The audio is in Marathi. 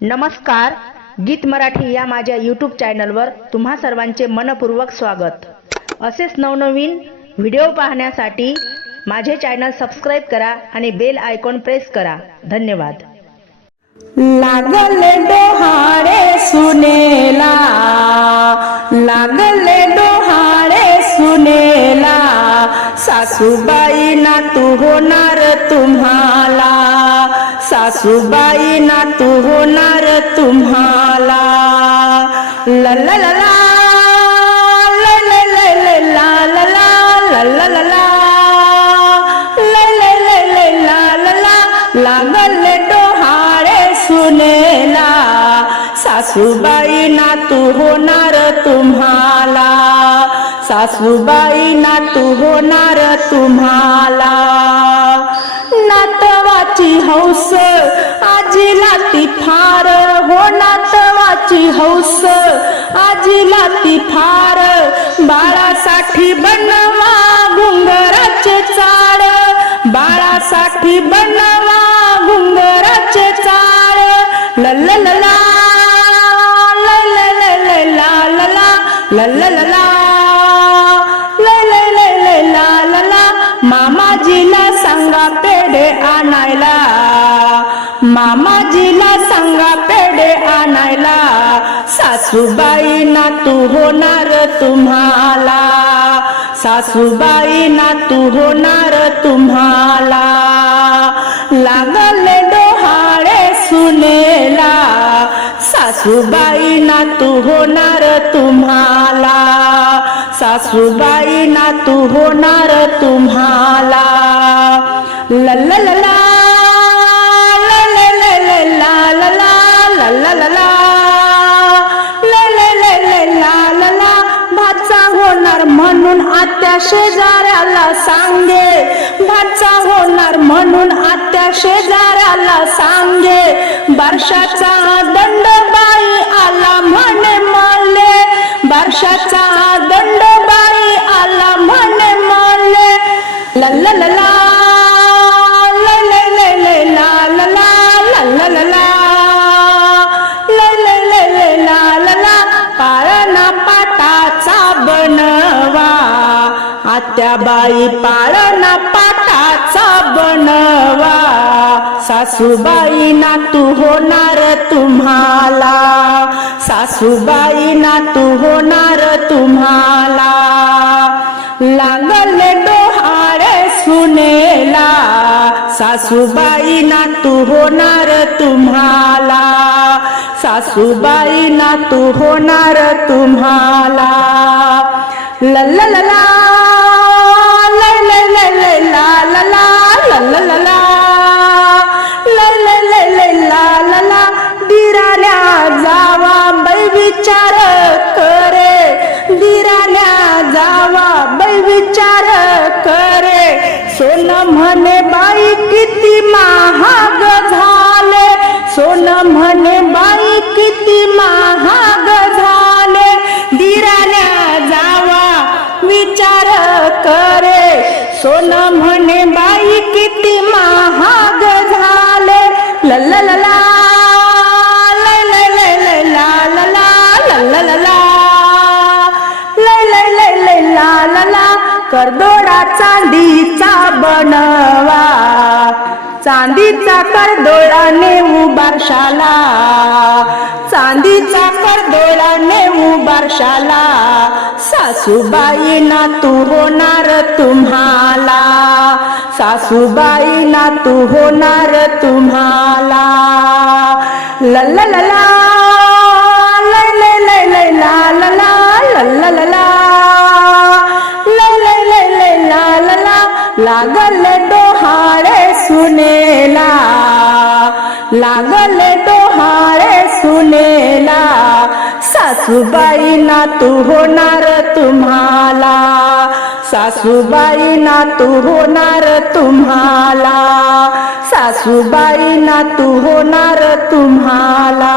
नमस्कार गीत मराठी या माझ्या यूट्यूब चॅनलवर तुम्हा सर्वांचे मनपूर्वक स्वागत. असेच नवनवीन व्हिडिओ पाहण्यासाठी माझे चॅनल सबस्क्राईब करा आणि बेल आयकॉन प्रेस करा. धन्यवाद. लागले डोहाळे सुनेला. लागले डोहाळे सुनेला. सासूबाई ना तू होणार तुम्हाला. सासूबाई ना तू होणार तुम्हाला ल ल ल ला लागले डोहाळे सुनेला सासूबाई नातू होणार तुम्हाला सासूबाई ना तू होणार तुम्हाला हौस आजीला ती फार होणार वाची हौस आजीला ती फार बाळासाठी बनवा घुंगराचे चाळ बाळासाठी बनवा घुंगराचे चाळ लल लला मामाजीला सांगा पेढे आणायला. मामाजीला सांगा पेढे आणायला. सासूबाई ना तू होणार तुम्हाला. सासूबाई ना तू होणार तुम्हाला. लागले डोहाळे सुनेला. सासूबाई ना तू होणार तुम्हाला. सासूबाई ना तू होणार तुम्हाला. la la la la म्हणून आत्या शेजाऱ्याला सांगे भाचा होणार म्हणून आत्या शेजाऱ्याला सांगे वर्षाचा आत्याबाई पाळना पाटाचा बनवा. सासूबाई ना तू होणार तुम्हाला. सासूबाई ना तू होणार तुम्हाला. लागले डोहाळे सुनेला. सासूबाई ना तू होणार तुम्हाला. सासूबाई ना तू होणार तुम्हाला. ला. सोना म्हणे बाई किती महाग झाले ललला करदोडा चांदीचा बनवा चांदीचा करदोळा नेऊ बारशाला चांदीचा करदोळा नेऊ बारशाला सासूबाई ना तू होणार तुम्हाला. सासूबाई ना तू होणार तुम्हाला. ला ला लागले डोहाळे सुनेला. सासूबाई ना तू होणार तुम्हाला. सासूबाई ना तू होणार तुम्हाला. सासूबाई ना तू होणार तुम्हाला.